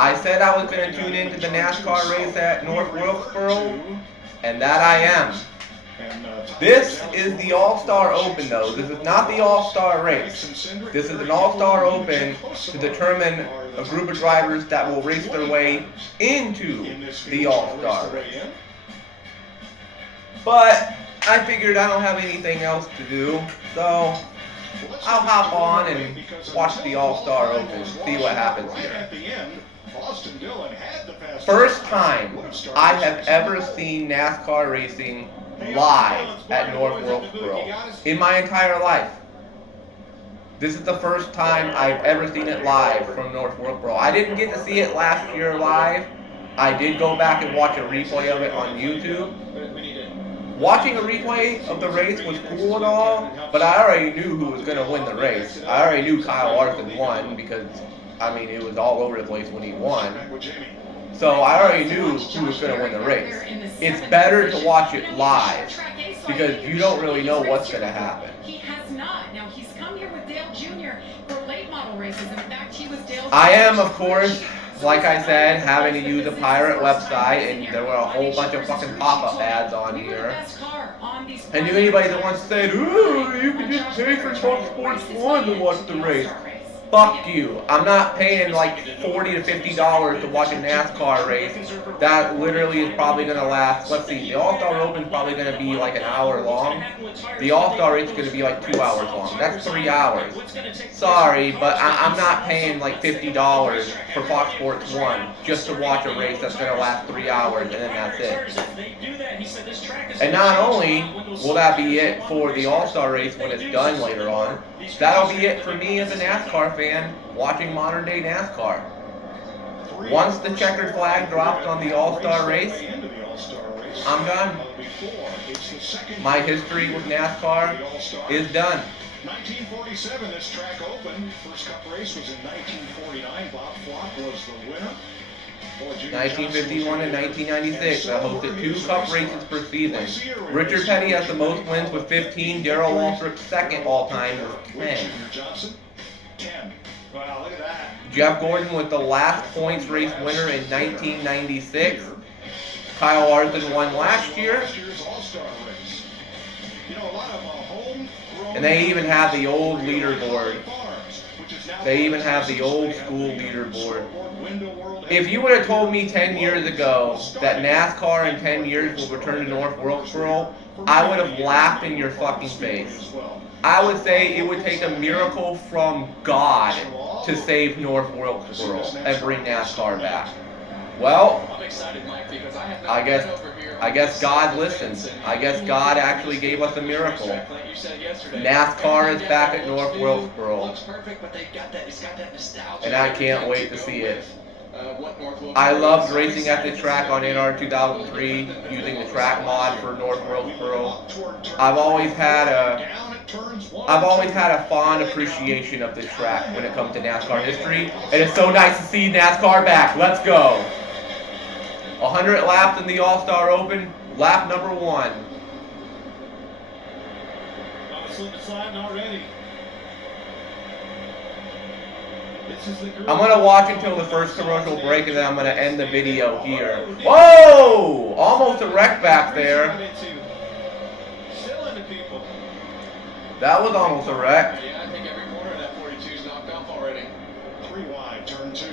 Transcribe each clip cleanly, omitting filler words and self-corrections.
I said I was going to tune into the NASCAR race at North Wilkesboro, and that I am. This is the All-Star Open, though. This is not the All-Star race. This is an All-Star Open to determine a group of drivers that will race their way into the All-Star race. But I figured I don't have anything else to do, so I'll hop on and watch the All-Star Open, see what happens here. First time I have ever seen NASCAR racing live at North Wilkesboro in my entire life. This is the first time I've ever seen it live from North Wilkesboro. I didn't get to see it last year live. I did go back and watch a replay of it on YouTube. Watching a replay of the race was cool and all, but I already knew who was going to win the race. I already knew Kyle Larson won because, I mean, it was all over the place when he won. So I already knew who was going to win the race. It's better to watch it live because you don't really know what's going to happen. He has not. Now, he's come here with Dale Jr. for late model races. In fact, he was Dale's... I am, of course, like I said, having to use a pirate website, and there were a whole bunch of fucking pop-up ads on here. And to anybody that wants to say, ooh, you can just pay for Fox Sports 1 to watch the race. Fuck you. I'm not paying like $40 to $50 to watch a NASCAR race. That literally is probably going to last, let's see, the All-Star Open is probably going to be like an hour long. The All-Star race is going to be like 2 hours long. That's 3 hours. Sorry, but I'm not paying like $50 for Fox Sports 1 just to watch a race that's going to last 3 hours and then that's it. And not only will that be it for the All-Star race when it's done later on, that'll be it for me as a NASCAR fan watching modern day NASCAR. Once the checkered flag drops on the All-Star race, I'm done. My history with NASCAR is done. 1947, this track opened. First Cup race was in 1949. Bob Flock was the winner. 1951 and 1996. I hosted 2 Cup races per season. Richard Petty has the most wins with 15. Darrell Waltrip's second all-time with 10. Wow, look at that. Jeff Gordon was the last points race winner in 1996. Kyle Larson won last year. And they even have the old leaderboard. They even have the old school leaderboard. If you would have told me 10 years ago that NASCAR in 10 years will return to North Wilkesboro, I would have laughed in your fucking face. I would say it would take a miracle from God to save North Wilkesboro and bring NASCAR back. Well, I guess God listened. I guess God actually gave us a miracle. NASCAR is back at North Wilkesboro, and I can't wait to see it. I loved racing at the track on NR 2003 using the track mod for North Wilkesboro. I've always had a fond appreciation of this track when it comes to NASCAR history, and it's so nice to see NASCAR back. Let's go. 100 laps in the All-Star Open, lap number 1. I'm going to watch until the first commercial break and then I'm going to end the video here. Whoa! Almost a wreck back there. That was almost a wreck. Yeah, I think every corner of that 42 is knocked off already. 3 wide, turn 2.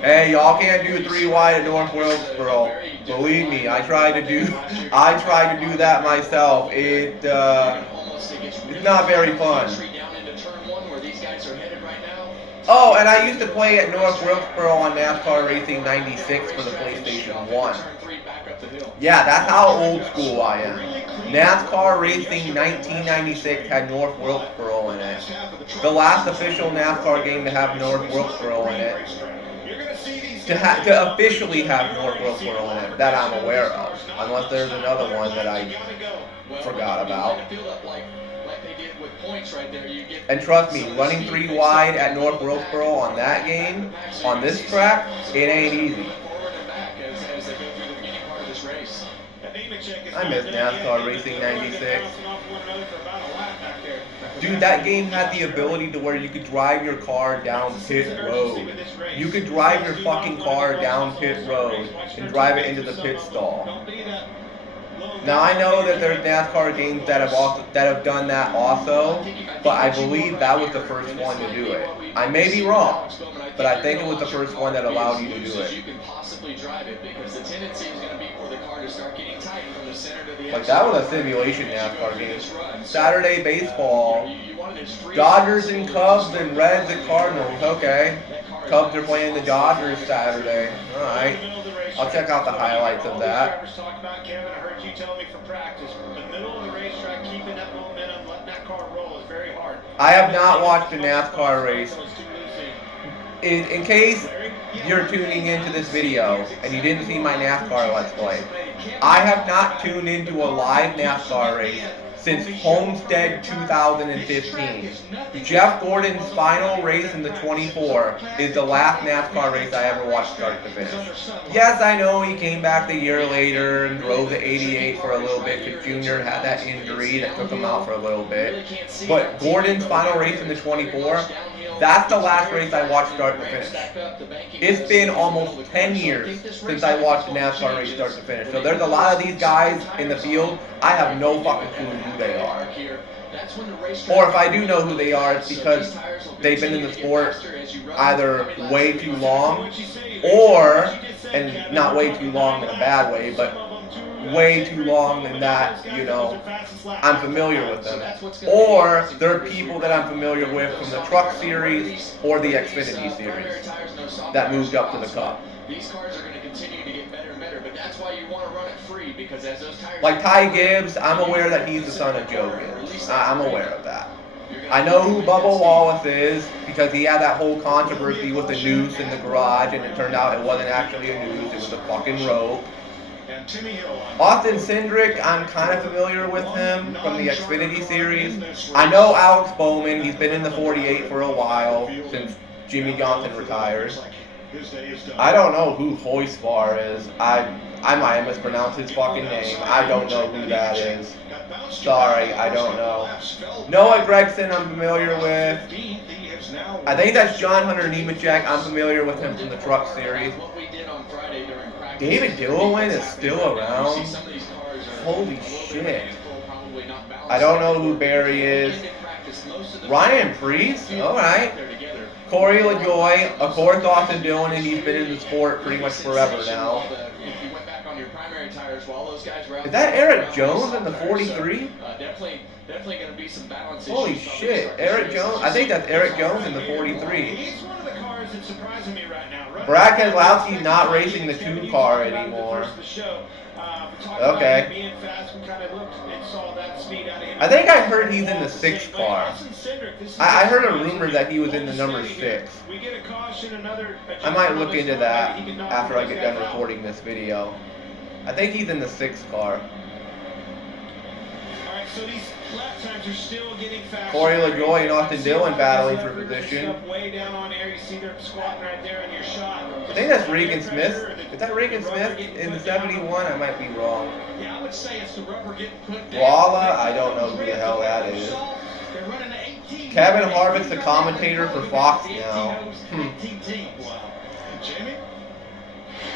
Hey, y'all can't do 3 wide at North Wilkesboro. Believe me, I tried to do that myself. It's not very fun. Oh, and I used to play at North Wilkesboro on NASCAR Racing 96 for the PlayStation 1. Yeah, that's how old school I am. NASCAR Racing 1996 had North Wilkesboro in it. The last official NASCAR game to have North Wilkesboro in it. To officially have North Wilkesboro in it, that I'm aware of. Unless there's another one that I forgot about. And trust me, running 3 wide at North Wilkesboro on that game, on this track, it ain't easy. I miss NASCAR Racing 96. Dude, that game had the ability to where you could drive your car down pit road. You could drive your fucking car down pit road and drive it into the pit stall. Now I know that there's NASCAR games that have done that also, but I believe that was the first one to do it. I may be wrong, but I think it was the first one that allowed you to do it. Like that was a simulation NASCAR game. Saturday baseball, Dodgers and Cubs and Reds and Cardinals. Okay, Cubs are playing the Dodgers Saturday. All right, I'll check out the highlights of that. I have not watched a NASCAR race. In case you're tuning into this video and you didn't see my NASCAR Let's Play, I have not tuned into a live NASCAR race since Homestead 2015. Jeff Gordon's final race in the 24 is the last NASCAR race I ever watched start to finish. Yes, I know he came back the year later and drove the 88 for a little bit because Junior had that injury that took him out for a little bit. But Gordon's final race in the 24, that's the last race I watched start to finish. It's been almost 10 years since I watched a NASCAR race start to finish. So there's a lot of these guys in the field, I have no fucking clue who they are. Or if I do know who they are, it's because they've been in the sport either way too long, or, and not way too long in a bad way, but way too long in that, you know, I'm familiar with them. Or they're people that I'm familiar with from the Truck Series or the Xfinity Series that moved up to the Cup. These cars are going to continue to get better and better, but that's why you want to run it free, because as those tires... Like Ty Gibbs, I'm aware that he's the son of Joe Gibbs. I'm aware of that. I know who Bubba Wallace is because he had that whole controversy with the noose in the garage, and it turned out it wasn't actually a noose, it was a fucking rope. Austin Cindric, I'm kind of familiar with him from the Xfinity Series. I know Alex Bowman, he's been in the 48 for a while, since Jimmy Johnson retired. I don't know who Hoyspar is. I might have mispronounced his fucking name. I don't know who that is. Sorry, I don't know. Noah Gregson, I'm familiar with. I think that's John Hunter Nemechek. I'm familiar with him from the Truck Series. David Dillowin is still around. Holy shit. I don't know who Barry is. Ryan Priest? Alright. Corey LaJoy, of course Austin Dillon, and he's been in the sport pretty much forever now. Is that Eric Jones in the 43? Holy shit, Eric Jones? I think that's Eric Jones in the 43. Brad Keselowski's not racing the 2 car anymore. Okay. I think I heard he's in the 6 car. I heard a rumor that he was in the number 6. I might look into that after I get done recording this video. I think he's in the 6 car. Corey LaJoy and Austin Dillon battling for position. I think that's Regan Smith. Is that Regan Smith in the 71? I might be wrong. Walla, I don't know who the hell that is. Kevin Harvick's the commentator for Fox now.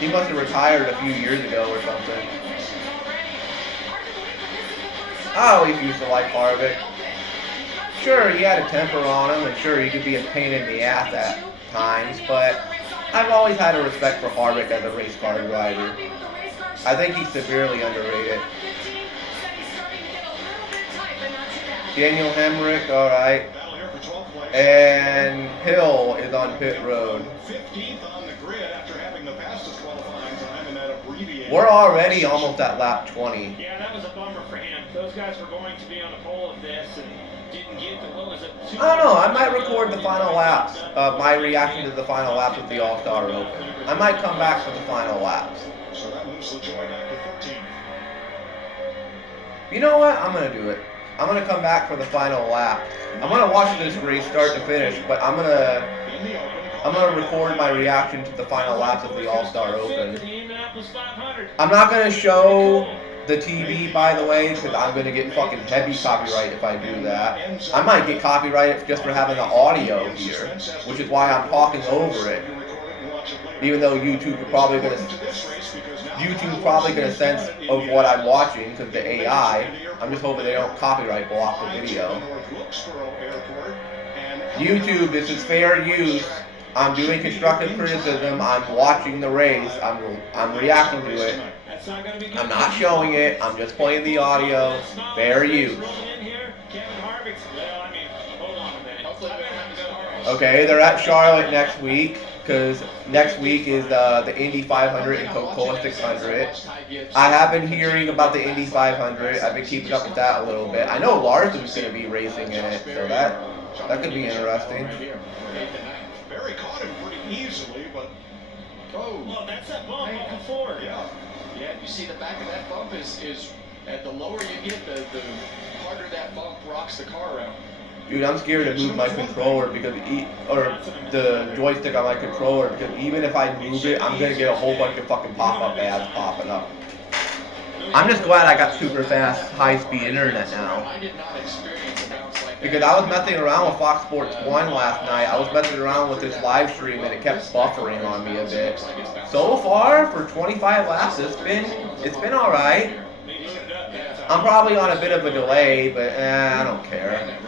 He must have retired a few years ago or something. I always used to like Harvick. Sure, he had a temper on him, and sure, he could be a pain in the ass at times, but I've always had a respect for Harvick as a race car rider. I think he's severely underrated. Daniel Hemrick, alright. And Hill is on pit road. We're already almost at lap 20. Yeah, that was a bummer for him. Those guys were going to be on the pole of this and didn't get the, what was it? I don't know. I might record the final laps. My reaction to the final laps of the All-Star Open. I might come back for the final laps. So that moves LaJoy back to 13. You know what? I'm going to do it. I'm going to come back for the final lap. I'm going to watch this race start to finish, but I'm going to record my reaction to the final laps of the All-Star Open. I'm not going to show the TV, by the way, because I'm going to get fucking heavy copyright if I do that. I might get copyrighted just for having the audio here, which is why I'm talking over it. Even though YouTube is probably going to sense of what I'm watching because the AI. I'm just hoping they don't copyright block the video. YouTube, this is fair use. I'm doing constructive criticism. I'm watching the race. I'm reacting to it. I'm not showing it. I'm just playing the audio. Fair use. Okay, they're at Charlotte next week because next week is the Indy 500 and Coca-Cola 600. I have been hearing about the Indy 500. I've been keeping up with that a little bit. I know Larson's going to be racing in it, so that could be interesting. Barry caught him pretty easily, but well, that's that bump up before. Yeah, you see the back of that bump is at the lower you get, the harder that bump rocks the car around. Dude, I'm scared to move my controller because the joystick on my controller because even if I move it, I'm gonna get a whole bunch of fucking pop-up ads popping up. I'm just glad I got super fast, high-speed internet now. Because I was messing around with Fox Sports 1 last night. I was messing around with this live stream and it kept buffering on me a bit. So far, for 25 laps, it's been alright. I'm probably on a bit of a delay, but I don't care.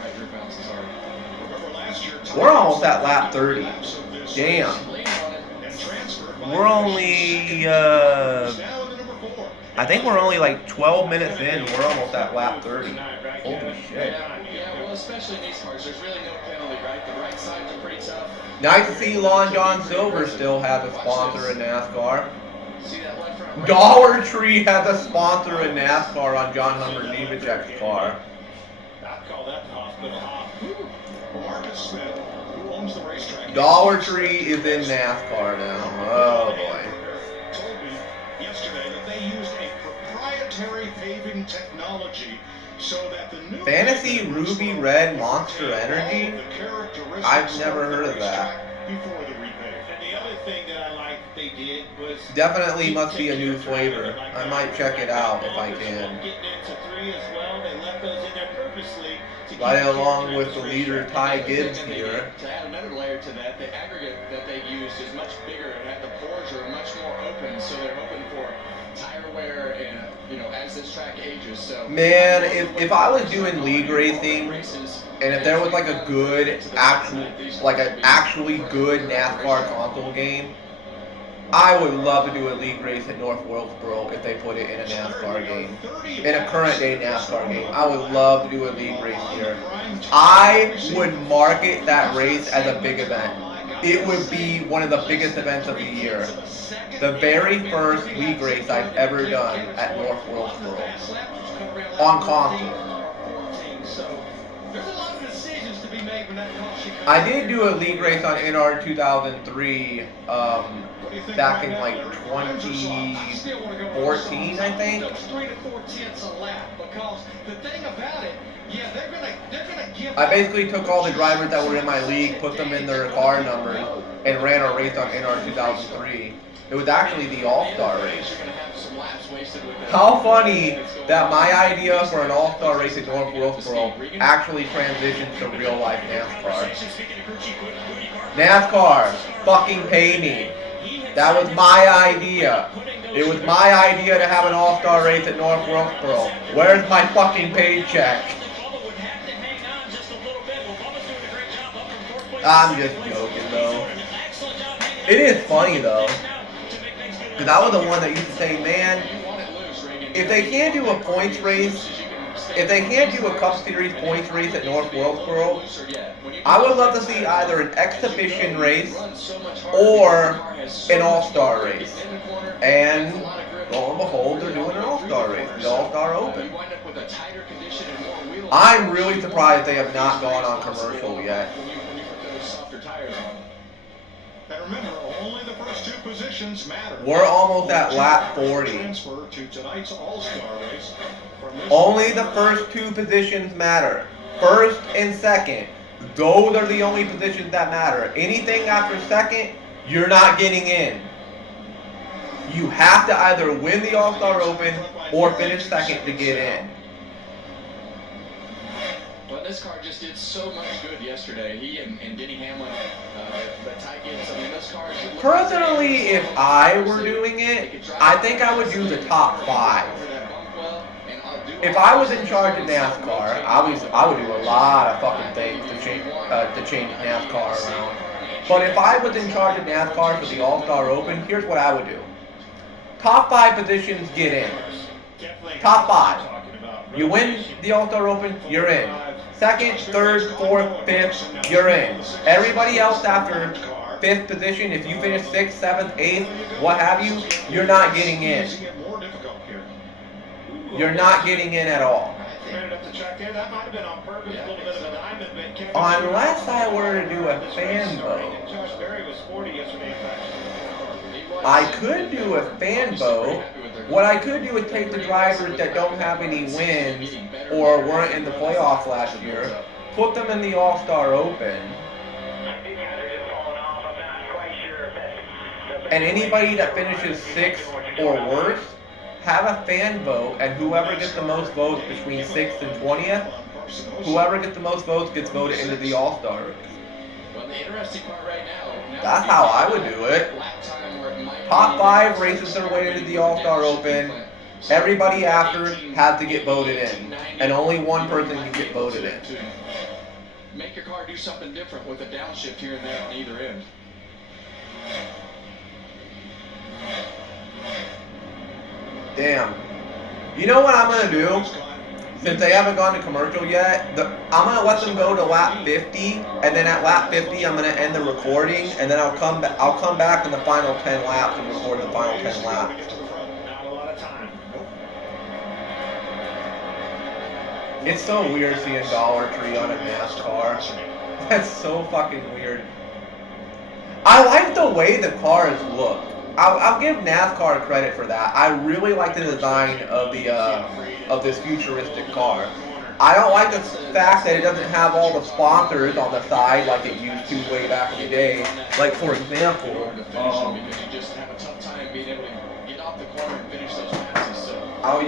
We're almost at lap 30. Damn. We're only, I think we're only like 12 minutes in. We're almost at lap 30. Holy shit. Yeah, well, especially in these cars, there's really no penalty, right? The right sides are pretty tough. Nice to see Lon John Silver still has a sponsor in NASCAR. See that left front right? Dollar Tree has a sponsor in NASCAR on John Hunter Nemechek's car. I'd call that the hospital hop. Marcus Smith, who owns the racetrack. Dollar Tree is in NASCAR now. Oh boy. Told me yesterday that they used a proprietary paving technology so that the new Fantasy Ruby Red Monster Energy? I've never heard of that. Before the repave. And the other thing that I liked they did was Definitely must be a new flavor. I might check it out if I can. getting into 3 as well. They left those in there purposely to Right keep along with the leader Ty Gibbs here. To add another layer to that, the aggregate that they used is much bigger and the pores are much more open, so they're hoping for tire wear and as this track ages. So Man, if I was doing league racing and if there was like a good actually good NASCAR console game, I would love to do a league race at North Wilkesboro if they put it in a NASCAR game. In a current day NASCAR game. I would love to do a league race here. I would market that race as a big event. It would be one of the biggest events of the year. The very first league race I've ever done at North Wilkesboro. On console. There's a lot of decisions to be made when that comes. I did do a league race on NR 2003 back in like 2014, I think. 3 to 4 tenths a lap because the thing about it, they're gonna give. I basically took all the drivers that were in my league, put them in their car numbers, and ran a race on NR 2003. It was actually the All-Star race. How funny that my idea for an All-Star race at North Wilkesboro actually transitioned to real-life NASCAR. NASCAR, fucking pay me. That was my idea. It was my idea to have an all-star race at North Wilkesboro. Where's my fucking paycheck? I'm just joking though. It is funny though. Because I was the one that used to say, man, if they can't do a points race, if they can't do a Cup Series points race at North Wilkesboro, I would love to see either an exhibition race or an all-star race. And lo and behold, they're doing an all-star race, the All-Star Open. I'm really surprised they have not gone on commercial yet. And remember, only the first 2 positions matter. We're almost at lap 40. Transfer to tonight's All-Star race. Only the first 2 positions matter. First and second. Those are the only positions that matter. Anything after second, you're not getting in. You have to either win the All-Star Open or finish second to get in. Well, this car just did so much good yesterday. He and Denny Hamlin, the tight ends. I mean, this car. Personally, if I were doing it, I think I would do the top 5. If I was in charge of NASCAR, I would do a lot of fucking things to change NASCAR around. But if I was in charge of NASCAR for the All-Star Open, here's what I would do. Top 5 positions get in. Top 5. You win the All-Star Open, you're in. Second, third, fourth, fifth, you're in. Everybody else after 5th position, if you finish 6th, 7th, 8th, what have you, you're not getting in. You're not getting in at all. Unless I were to do a fan vote. I could do a fan vote. What I could do is take the drivers that don't have any wins or weren't in the playoffs last year, put them in the All-Star Open, and anybody that finishes 6th or worse, have a fan vote, and whoever gets the most votes between 6th and 20th, whoever gets the most votes gets voted into the All-Star race. That's how I would do it. Top 5 races their way into the All-Star Open. Everybody after has to get voted in, and only one person can get voted in. Make your car do something different with a downshift here and there on either end. Damn. You know what I'm going to do? Since they haven't gone to commercial yet, I'm going to let them go to lap 50, and then at lap 50 I'm going to end the recording, and then I'll come back in the final 10 laps and record the final 10 laps. It's so weird seeing Dollar Tree on a NASCAR. That's so fucking weird. I like the way the cars look. I'll give NASCAR credit for that. I really like the design of this futuristic car. I don't like the fact that it doesn't have all the sponsors on the side like it used to way back in the day. Like for example, I'll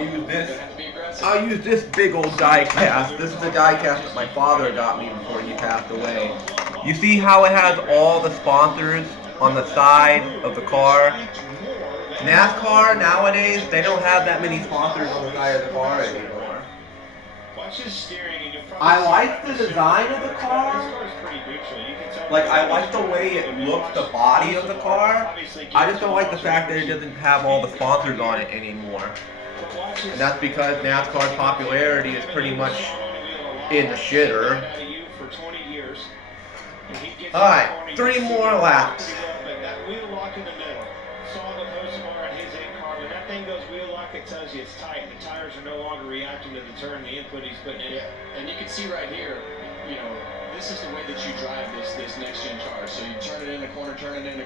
use this big old die cast. This is the die cast that my father got me before he passed away. You see how it has all the sponsors on the side of the car? NASCAR nowadays, they don't have that many sponsors on the side of the car anymore. I like the design of the car. Like, I like the way it looks, the body of the car. I just don't like the fact that it doesn't have all the sponsors on it anymore. And that's because NASCAR's popularity is pretty much in the shitter. Alright, 3 more laps. It tells you it's tight. The tires are no longer reacting to the turn, the input he's putting in. Yeah, and you can see right here, you know, this is the way that you drive this next-gen car. So you turn it in the corner, and then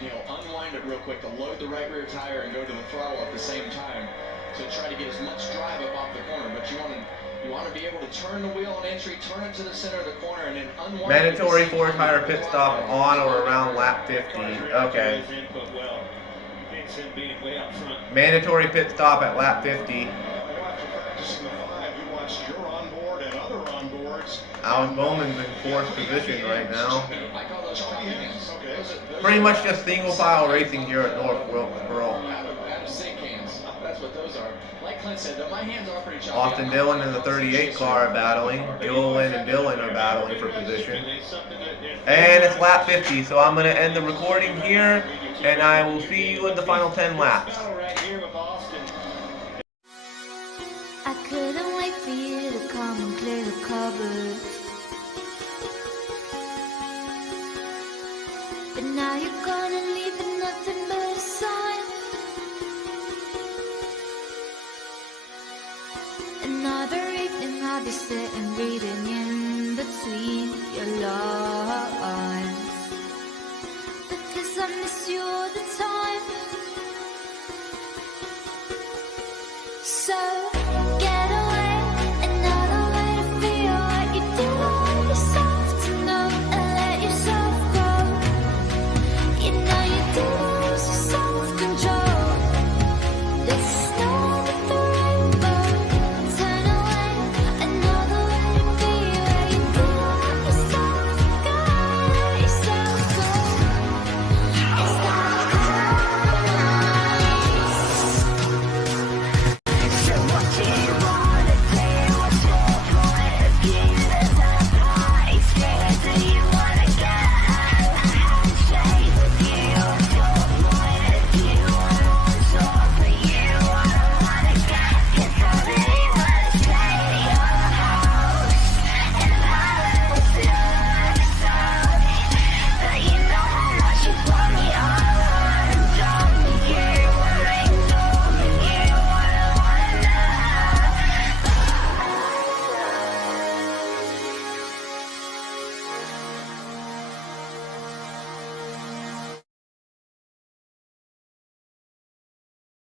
he'll unwind it real quick to load the right rear tire and go to the throttle at the same time to try to get as much drive up off the corner. But you want to be able to turn the wheel on entry, turn it to the center of the corner, and then unwind. Mandatory 4-tire pit stop on or around lap 50. Okay. Mandatory pit stop at lap 50. Alex Bowman's in 4th position right now. Pretty much just single file racing here at North Wilkesboro. Austin Dillon in the 38 car are battling. Gilliland and Dillon are battling for position. And it's lap 50, so I'm going to end the recording here, and I will see you in the final 10 laps. I couldn't wait for you to come and clear the cupboard. But now you're gonna leave with nothing but a sign. Another evening I'll be sitting reading in between your lines, because I miss you all the time. So